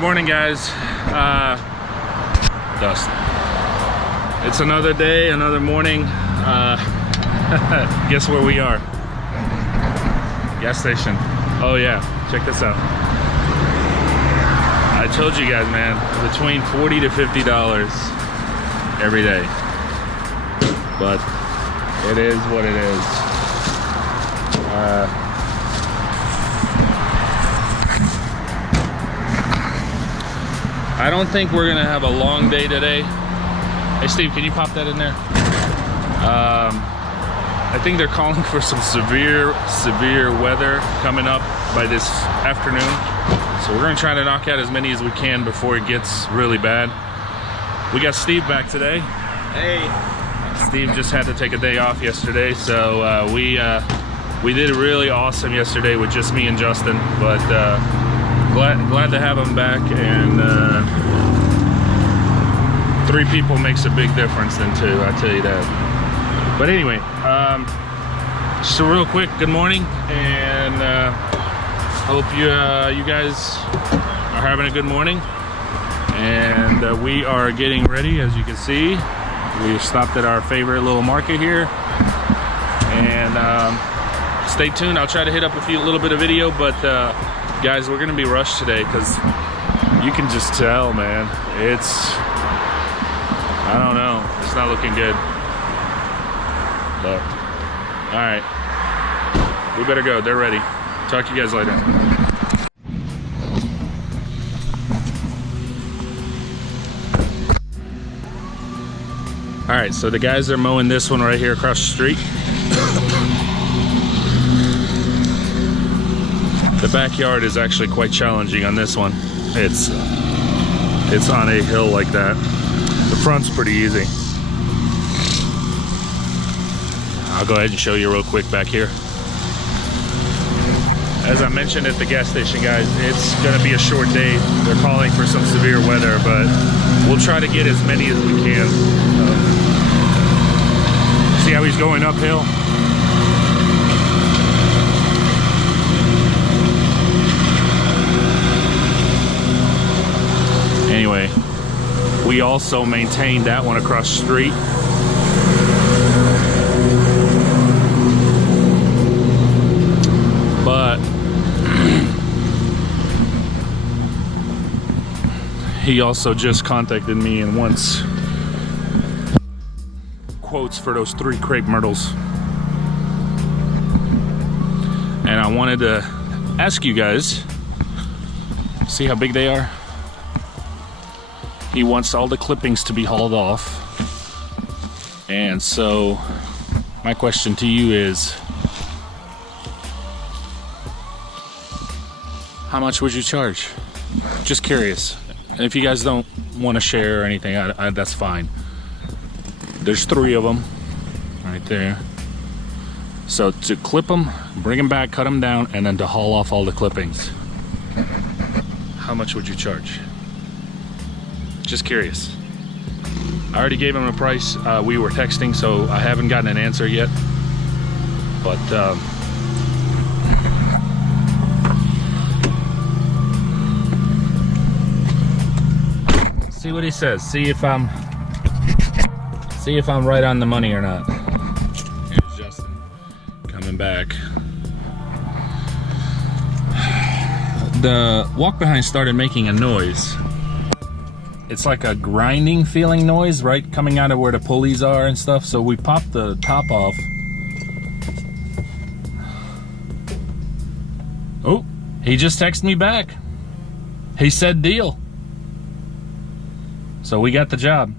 Morning, guys. Dust. It's another day, another morning. Guess where we are? Gas station. Oh yeah, check this out. I told you guys, man, between $40 to $50 every day. But it is what it is. I don't think we're gonna have a long day today. Hey Steve, can you pop that in there? I think they're calling for some severe weather coming up by this afternoon. So we're gonna try to knock out as many as we can before it gets really bad. We got Steve back today. Hey. Steve just had to take a day off yesterday, so we did really awesome yesterday with just me and Justin, but glad to have him back, and 3 people makes a big difference than 2, I tell you that. But anyway, so real quick, good morning, and hope you guys are having a good morning. And we are getting ready, as you can see. We stopped at our favorite little market here, and stay tuned. I'll try to hit up a little bit of video, but guys, we're gonna be rushed today because you can just tell, man, I don't know, it's not looking good. But all right, we better go. They're ready. Talk to you guys later. All right, so the guys are mowing this one right here across the street. The backyard is actually quite challenging on this one. It's on a hill like that. The front's pretty easy. I'll go ahead and show you real quick back here. As I mentioned at the gas station, guys, it's gonna be a short day. They're calling for some severe weather, but we'll try to get as many as we can. See how he's going uphill? Anyway, we also maintained that one across the street. But he also just contacted me and wants quotes for those 3 crepe myrtles. And I wanted to ask you guys, see how big they are? He wants all the clippings to be hauled off. And so my question to you is, how much would you charge? Just curious. And if you guys don't want to share or anything, that's fine. There's 3 of them right there. So to clip them, bring them back, cut them down, and then to haul off all the clippings, how much would you charge? Just curious. I already gave him a price. We were texting, so I haven't gotten an answer yet. But see what he says. See if I'm right on the money or not. Here's Justin coming back. The walk behind started making a noise. It's like a grinding feeling noise, right? Coming out of where the pulleys are and stuff. So we popped the top off. Oh, he just texted me back. He said deal. So we got the job.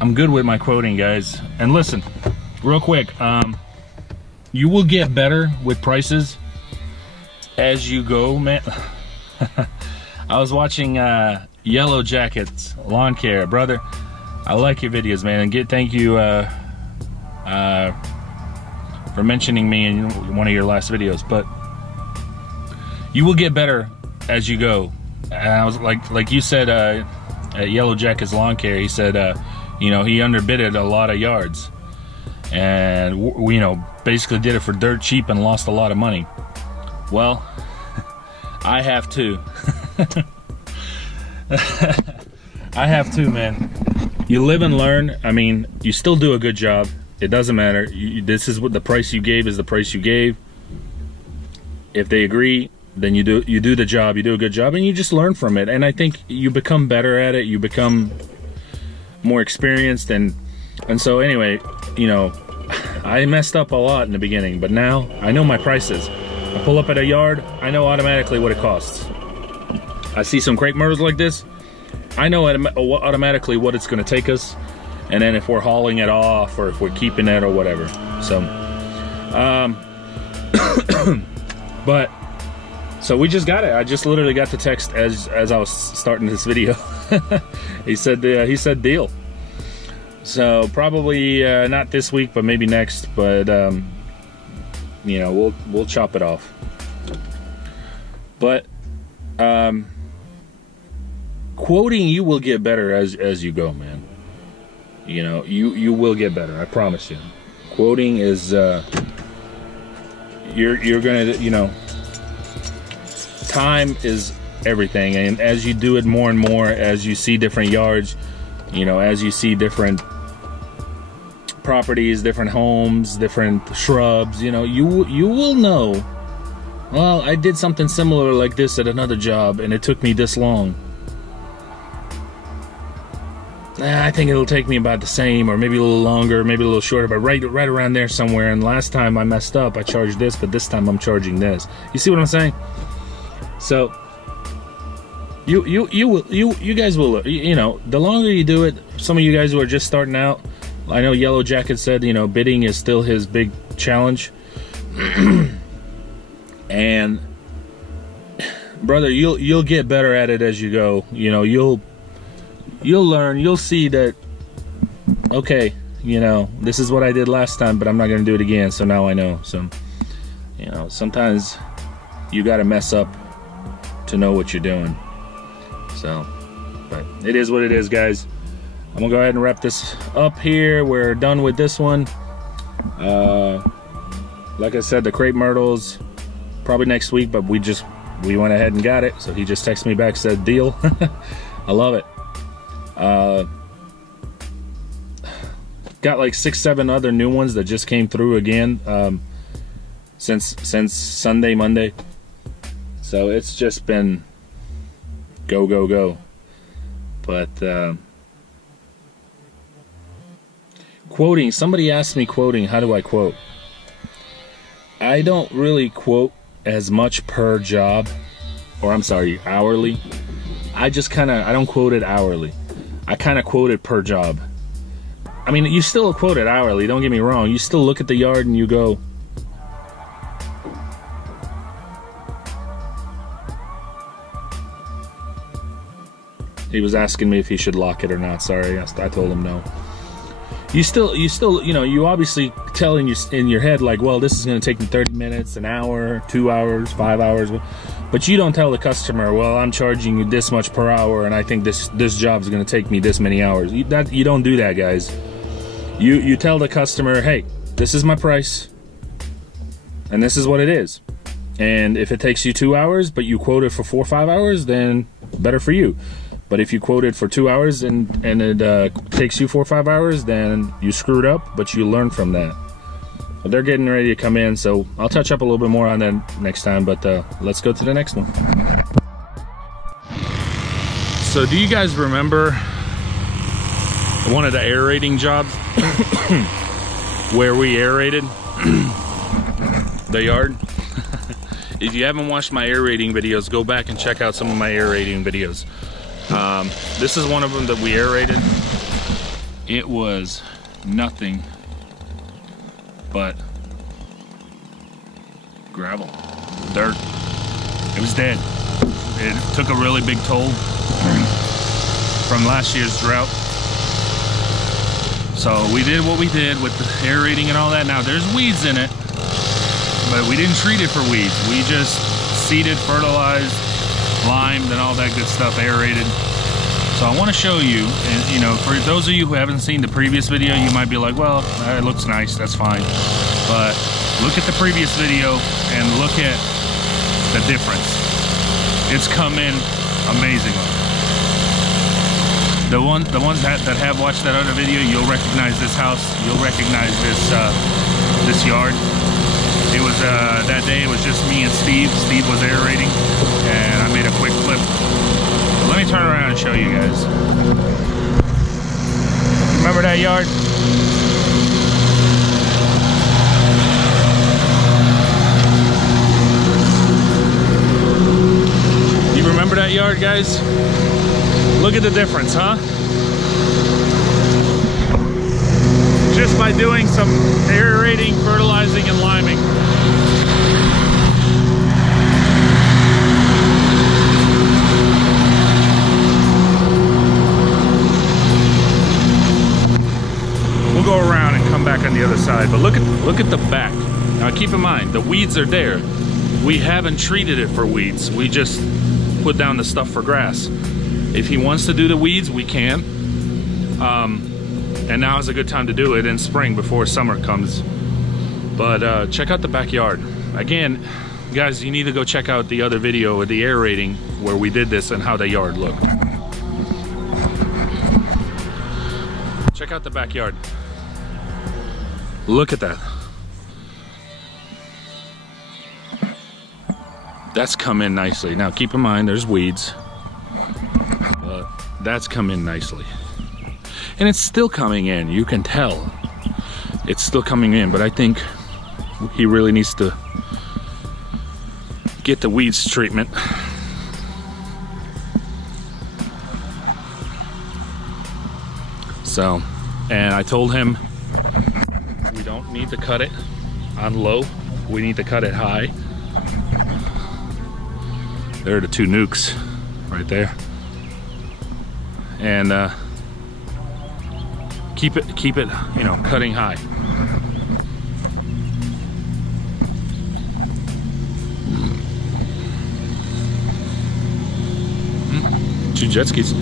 I'm good with my quoting, guys. And listen, real quick, you will get better with prices as you go, man. I was watching Yellow Jackets Lawn Care, brother. I like your videos, man, and thank you for mentioning me in one of your last videos. But you will get better as you go. And I was like you said, at Yellow Jackets Lawn Care, he said, you know, he underbidded a lot of yards, and you know, basically did it for dirt cheap and lost a lot of money. Well, I have too. I have too, man. You live and learn. I mean, you still do a good job. It doesn't matter. This is what the price you gave is the price you gave. If they agree, then you do the job. You do a good job, and you just learn from it. And I think you become better at it. You become more experienced, and so anyway, you know, I messed up a lot in the beginning, but now I know my prices. I pull up at a yard, I know automatically what it costs. I see some crepe myrtles like this, I know automatically what it's going to take us, and then if we're hauling it off or if we're keeping it or whatever. So but so we just got it. I just literally got the text as I was starting this video. he said deal. So probably not this week, but maybe next. But you know, we'll chop it off. But quoting, you will get better as you go, man. You know, you will get better. I promise you. Quoting is you're gonna, you know, time is everything, and as you do it more and more, as you see different yards, you know, as you see different properties, different homes, different shrubs, you know, you will know, well, I did something similar like this at another job and it took me this long. I think it'll take me about the same, or maybe a little longer, maybe a little shorter, but right around there somewhere. And last time I messed up, I charged this, but this time I'm charging this. You see what I'm saying? So you guys will, you know, the longer you do it. Some of you guys who are just starting out, I know Yellow Jacket said, you know, bidding is still his big challenge. And brother, you'll get better at it as you go. You know, you'll learn, you'll see that, okay, you know, this is what I did last time, but I'm not gonna do it again, so now I know. So, you know, sometimes you gotta mess up to know what you're doing. So, but it is what it is, guys. I'm gonna go ahead and wrap this up here. We're done with this one. Like I said, the crepe myrtles probably next week, but we went ahead and got it. So he just texted me back, said deal. I love it. Got like 6-7 other new ones that just came through again since Sunday, Monday. So it's just been go. But quoting, somebody asked me quoting, how do I quote? I don't really quote as much per job, or I'm sorry, hourly. I don't quote it hourly. I kind of quote it per job. I mean, you still quote it hourly, don't get me wrong. You still look at the yard and you go, he was asking me if he should lock it or not. Sorry, I told him no. You still, you know, you obviously tell in your head like, well, this is going to take me 30 minutes, an hour, 2 hours, 5 hours. But you don't tell the customer, well, I'm charging you this much per hour, and I think this job is going to take me this many hours. You don't do that, guys. You tell the customer, hey, this is my price, and this is what it is. And if it takes you 2 hours, but you quote it for 4 or 5 hours, then better for you. But if you quote it for 2 hours and it takes you 4 or 5 hours, then you screwed up, but you learn from that. But they're getting ready to come in, so I'll touch up a little bit more on that next time, but let's go to the next one. So do you guys remember one of the aerating jobs where we aerated the yard? If you haven't watched my aerating videos, go back and check out some of my aerating videos. This is one of them that we aerated. It was nothing but gravel, dirt. It was dead. It took a really big toll from last year's drought. So we did what we did with the aerating and all that. Now there's weeds in it, but we didn't treat it for weeds. We just seeded, fertilized, limed, and all that good stuff, aerated. So I want to show you, and you know, for those of you who haven't seen the previous video, you might be like, well, it looks nice, that's fine. But look at the previous video and look at the difference. It's come in amazingly. The ones that have watched that other video, you'll recognize this house. You'll recognize this yard. It was that day. It was just me and Steve. Steve was aerating, and I made a quick clip. But let me turn around and show you guys. Remember that yard? You remember that yard, guys? Look at the difference, huh? Just by doing some aerating, fertilizing, and liming. We'll go around and come back on the other side, but look at the back. Now keep in mind, the weeds are there. We haven't treated it for weeds. We just put down the stuff for grass. If he wants to do the weeds, we can. And now is a good time to do it in spring before summer comes. But check out the backyard. Again, guys, you need to go check out the other video with the aerating where we did this and how the yard looked. Check out the backyard. Look at that. That's come in nicely. Now keep in mind there's weeds, but that's come in nicely. And it's still coming in, you can tell. It's still coming in, but I think he really needs to get the weeds treatment. So, and I told him we don't need to cut it on low, we need to cut it high. There are the two nukes right there. And keep it, you know, cutting high. Two jet skis.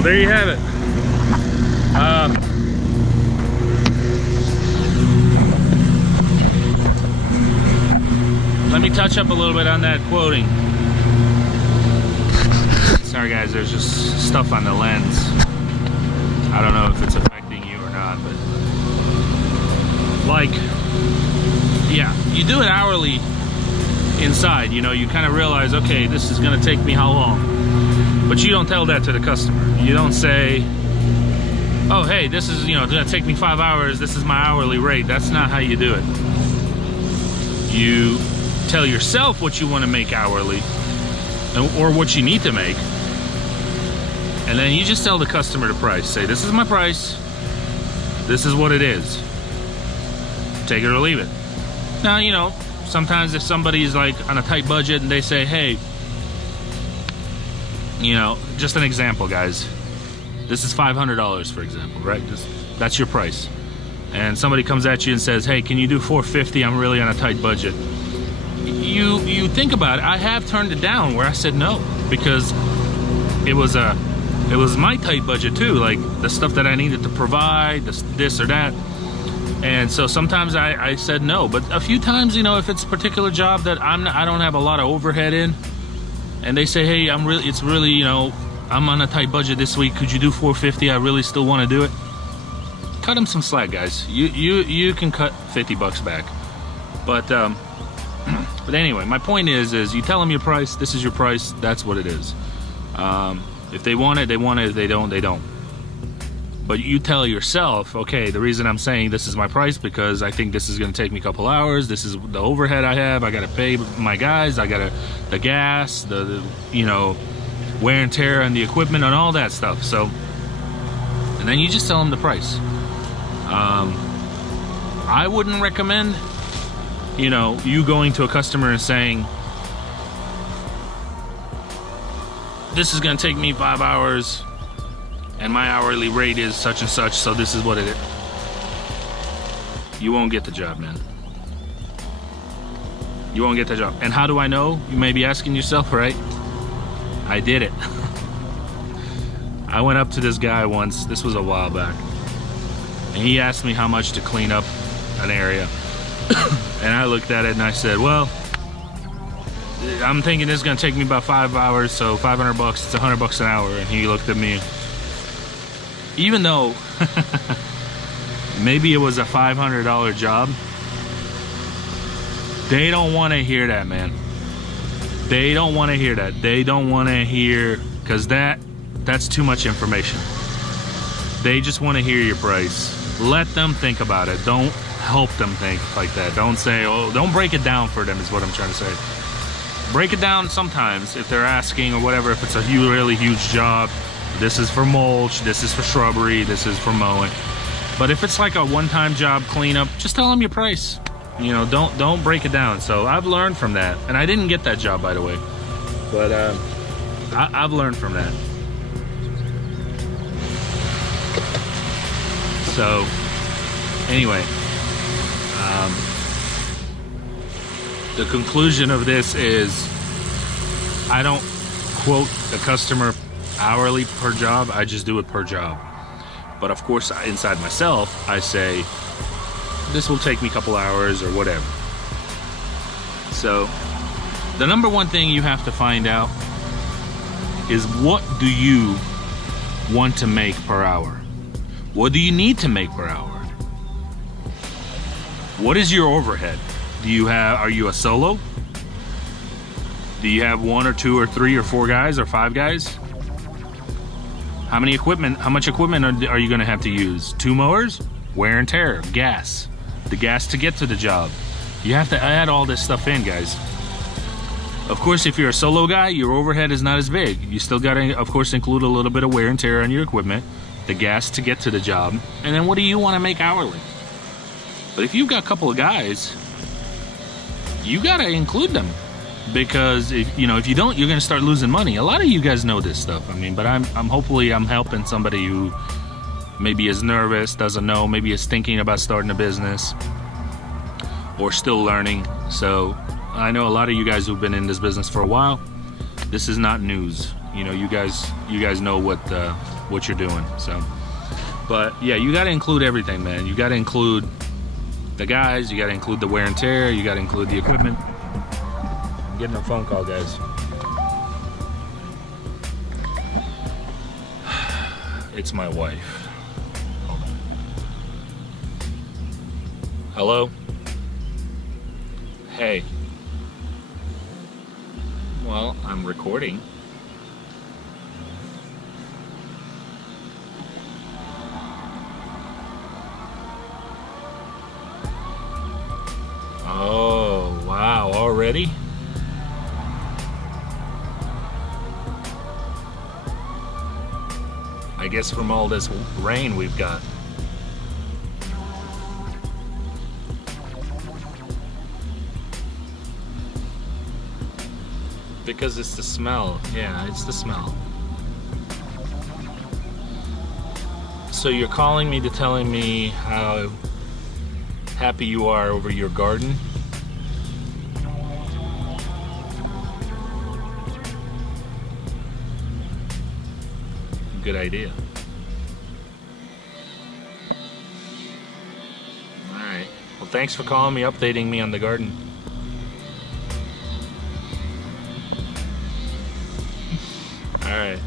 There you have it. Let me touch up a little bit on that quoting. Sorry guys, there's just stuff on the lens. I don't know if it's affecting you or not, but like, yeah, you do it hourly inside, you know, you kind of realize, okay, this is gonna take me how long? But you don't tell that to the customer. You don't say, oh, hey, this is, you know, it's gonna take me 5 hours, this is my hourly rate. That's not how you do it. You tell yourself what you want to make hourly, or what you need to make, and then you just tell the customer the price. Say, this is my price, this is what it is. Take it or leave it. Now, you know, sometimes if somebody's like on a tight budget and they say, hey, you know, just an example, guys. This is $500, for example, right? That's your price. And somebody comes at you and says, hey, can you do $450? I'm really on a tight budget. You think about it. I have turned it down where I said no, because it was my tight budget too, like the stuff that I needed to provide, this or that. And so sometimes I said no, but a few times, you know, if it's a particular job that I don't have a lot of overhead in, and they say, hey, it's really, you know, I'm on a tight budget this week, could you do $450? I really still want to do it. Cut them some slack, guys. You can cut 50 bucks back. But anyway, my point is you tell them your price, this is your price, that's what it is. If they want it, they want it. If they don't, they don't. But you tell yourself, okay, the reason I'm saying this is my price because I think this is going to take me a couple hours. This is the overhead I have. I got to pay my guys. I got the gas, the you know, wear and tear on the equipment and all that stuff. So, and then you just tell them the price. I wouldn't recommend, you know, you going to a customer and saying, this is gonna take me 5 hours and my hourly rate is such and such, so this is what it is. You won't get the job, man. You won't get the job. And how do I know? You may be asking yourself, right? I did it. I went up to this guy once, this was a while back, and he asked me how much to clean up an area. And I looked at it and I said, well, I'm thinking this is gonna take me about 5 hours, so 500 bucks, it's 100 bucks an hour. And he looked at me, even though maybe it was a $500 job, they don't want to hear that, man. They don't want to hear that. They don't want to hear, because that's too much information. They just want to hear your price. Let them think about it. Don't help them think like that. Don't say, oh, don't break it down for them is what I'm trying to say. Break it down sometimes if they're asking or whatever, if it's a really huge job. This is for mulch, this is for shrubbery, this is for mowing. But if it's like a one-time job cleanup, just tell them your price. You know, don't break it down. So I've learned from that. And I didn't get that job, by the way. But I've learned from that. So anyway, the conclusion of this is I don't quote the customer hourly per job. I just do it per job. But of course, inside myself, I say, this will take me a couple hours or whatever. So the number one thing you have to find out is, what do you want to make per hour? What do you need to make per hour? What is your overhead? Are you a solo? Do you have 1 or 2 or 3 or 4 guys or 5 guys? How much equipment are you gonna have to use? 2 mowers? Wear and tear, gas. The gas to get to the job. You have to add all this stuff in, guys. Of course, if you're a solo guy, your overhead is not as big. You still gotta, of course, include a little bit of wear and tear on your equipment, the gas to get to the job, and then what do you wanna make hourly? But if you've got a couple of guys, you gotta include them. Because if you don't, you're gonna start losing money. A lot of you guys know this stuff. I mean, but I'm hopefully I'm helping somebody who maybe is nervous, doesn't know, maybe is thinking about starting a business or still learning. So I know a lot of you guys who've been in this business for a while. This is not news. You know, you guys know what you're doing. So, but yeah, you got to include everything, man. You got to include the guys. You got to include the wear and tear. You got to include the equipment. I'm getting a phone call, guys. It's my wife. Hold on. Hello? Hey. Well, I'm recording. Oh, wow, already? I guess from all this rain we've got. Because it's the smell. Yeah, it's the smell. So you're calling me to telling me how happy you are over your garden? Good idea. Alright. Well, thanks for calling me, updating me on the garden. Alright.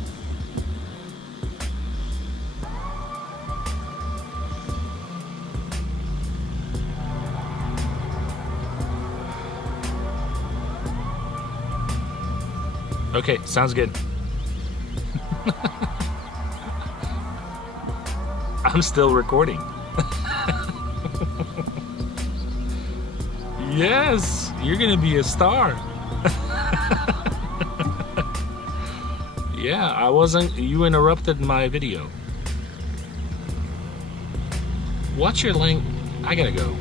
Okay, sounds good. I'm still recording. Yes, you're gonna be a star. Yeah, I wasn't, you interrupted my video. What's your link? I gotta go.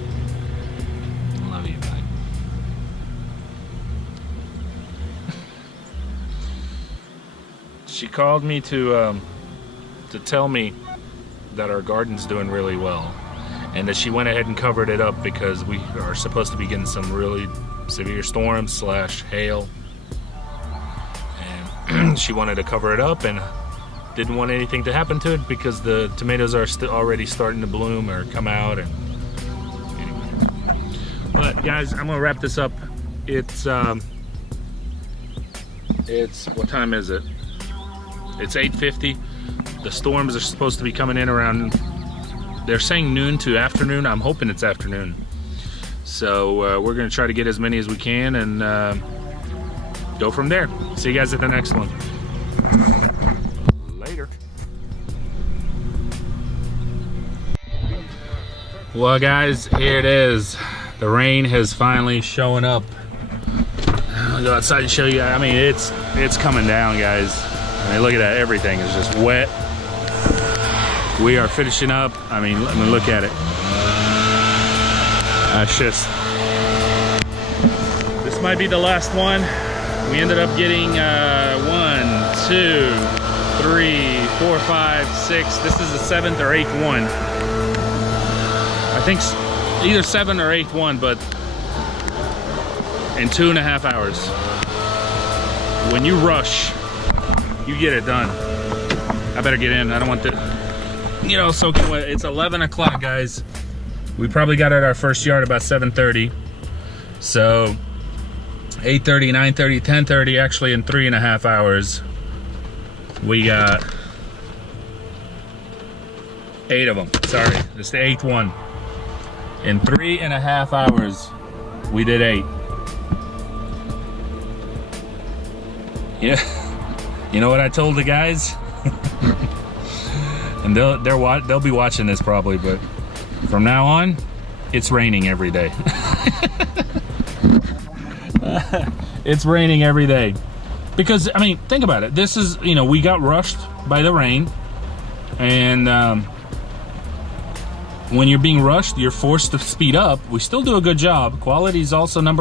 She called me to tell me that our garden's doing really well, and that she went ahead and covered it up because we are supposed to be getting some really severe storms / hail, and she wanted to cover it up and didn't want anything to happen to it because the tomatoes are already starting to bloom or come out. And anyway, but guys, I'm gonna wrap this up. It's what time is it? It's 8:50. The storms are supposed to be coming in around, they're saying noon to afternoon. I'm hoping it's afternoon. So we're gonna try to get as many as we can and go from there. See you guys at the next one. Later. Well guys, here it is. The rain has finally shown up. I'll go outside and show you. I mean, it's coming down, guys. I mean, look at that. Everything is just wet. We are finishing up. I mean, look at it. That's just, this might be the last one. We ended up getting 1, 2, 3, 4, 5, 6. This is the 7th or 8th one. I think either 7th or 8th one, but in 2.5 hours. When you rush, you get it done. I better get in. I don't want to, you know, soaking wet. It's 11 o'clock, guys. We probably got at our first yard about 7:30. So 8:30, 9:30, 10:30, actually in 3.5 hours, we got 8 of them. Sorry, it's the 8th one. In 3.5 hours, we did 8. Yeah, you know what I told the guys? And they'll be watching this probably, but from now on, it's raining every day. It's raining every day. Because, I mean, think about it. This is, you know, we got rushed by the rain, and when you're being rushed, you're forced to speed up. We still do a good job. Quality is also number